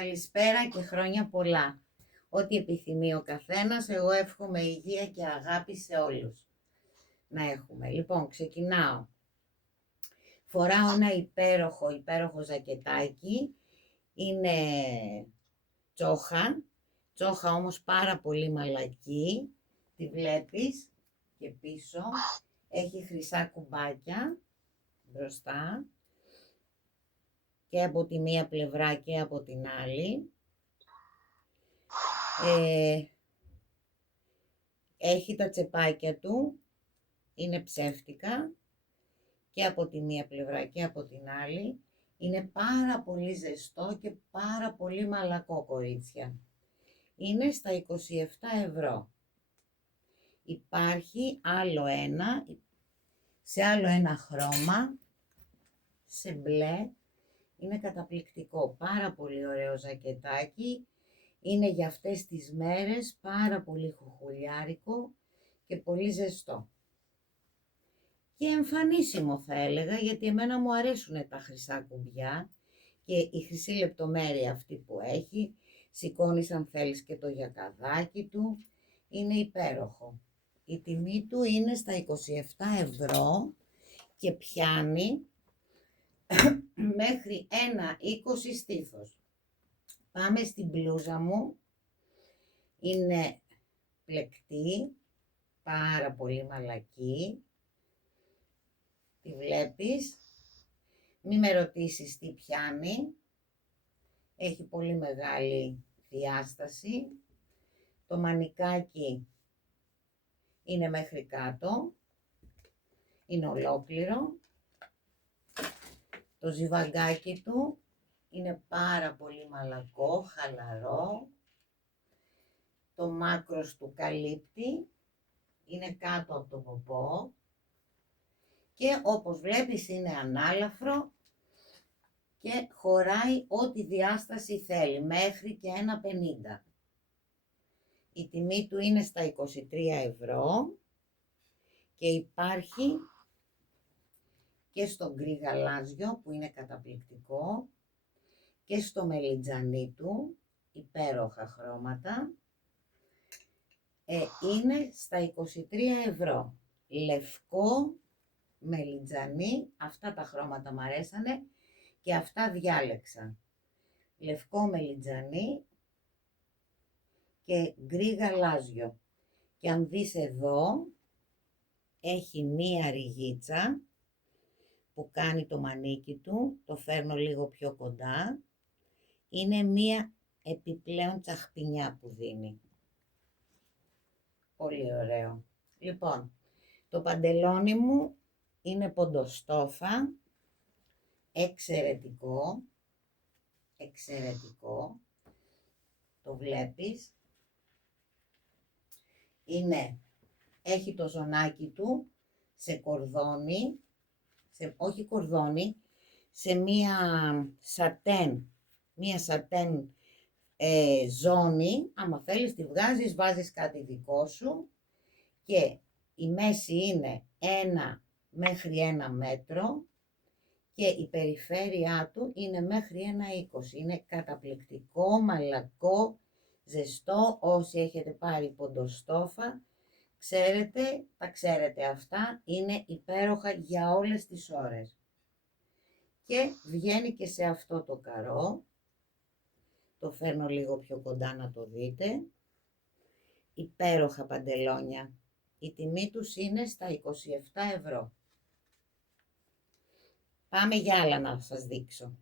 Καλησπέρα και χρόνια πολλά. Ό,τι επιθυμεί ο καθένας, εγώ εύχομαι υγεία και αγάπη σε όλους να έχουμε. Λοιπόν, ξεκινάω. Φοράω ένα υπέροχο ζακετάκι. Είναι τσόχα όμως πάρα πολύ μαλακή. Τη βλέπεις και πίσω. Έχει χρυσά κουμπάκια μπροστά και από τη μία πλευρά και από την άλλη. Έχει τα τσεπάκια του, είναι ψεύτικα και από τη μία πλευρά και από την άλλη. Είναι πάρα πολύ ζεστό και πάρα πολύ μαλακό, κορίτσια. Είναι στα 27€. Υπάρχει άλλο ένα, σε άλλο ένα χρώμα, σε μπλε. Είναι καταπληκτικό, πάρα πολύ ωραίο ζακετάκι. Είναι για αυτές τις μέρες πάρα πολύ χουχουλιάρικο και πολύ ζεστό. Και εμφανίσιμο θα έλεγα, γιατί εμένα μου αρέσουν τα χρυσά κουμπιά και η χρυσή λεπτομέρεια αυτή που έχει. Σηκώνεις αν θέλεις και το γιακαδάκι του. Είναι υπέροχο. Η τιμή του είναι στα 27€ και πιάνει μέχρι 1,20 στήθος. Πάμε στην μπλούζα μου. Είναι πλεκτή, πάρα πολύ μαλακή. Τη βλέπεις. Μη με ρωτήσεις τι πιάνει. Έχει πολύ μεγάλη διάσταση. Το μανικάκι είναι μέχρι κάτω. Είναι ολόκληρο. Το ζιβαγκάκι του είναι πάρα πολύ μαλακό, χαλαρό. Το μάκρος του καλύπτει. Είναι κάτω από το ποπό. Και όπως βλέπεις είναι ανάλαφρο και χωράει ό,τι διάσταση θέλει, μέχρι και 1,50. Η τιμή του είναι στα 23€ και υπάρχει και στο γκρι γαλάζιο που είναι καταπληκτικό και στο μελιτζανί του, υπέροχα χρώματα. Είναι στα 23€. Λευκό, μελιτζανί, αυτά τα χρώματα μου αρέσανε και αυτά διάλεξα. Λευκό μελιτζανί και γκρι γαλάζιο. Και αν δεις εδώ, έχει μία ριγίτσα που κάνει το μανίκι του, το φέρνω λίγο πιο κοντά. Είναι μία επιπλέον τσαχπινιά που δίνει. Πολύ ωραίο. Λοιπόν, το παντελόνι μου είναι ποντοστόφα, εξαιρετικό, το βλέπεις. Έχει το ζωνάκι του σε κορδόνι, όχι κορδόνι, σε μία σατέν ζώνη. Άμα θέλεις τη βγάζεις, βάζεις κάτι δικό σου και η μέση είναι 1 μέχρι 1 μέτρο και η περιφέρειά του είναι μέχρι 1,20. Είναι καταπληκτικό, μαλακό, ζεστό. Όσοι έχετε πάρει ποντοστόφα, ξέρετε, τα ξέρετε αυτά, είναι υπέροχα για όλες τις ώρες. Και βγαίνει και σε αυτό το καρό. Το φέρνω λίγο πιο κοντά να το δείτε. Υπέροχα παντελόνια. Η τιμή τους είναι στα 27€. Πάμε για άλλα να σας δείξω.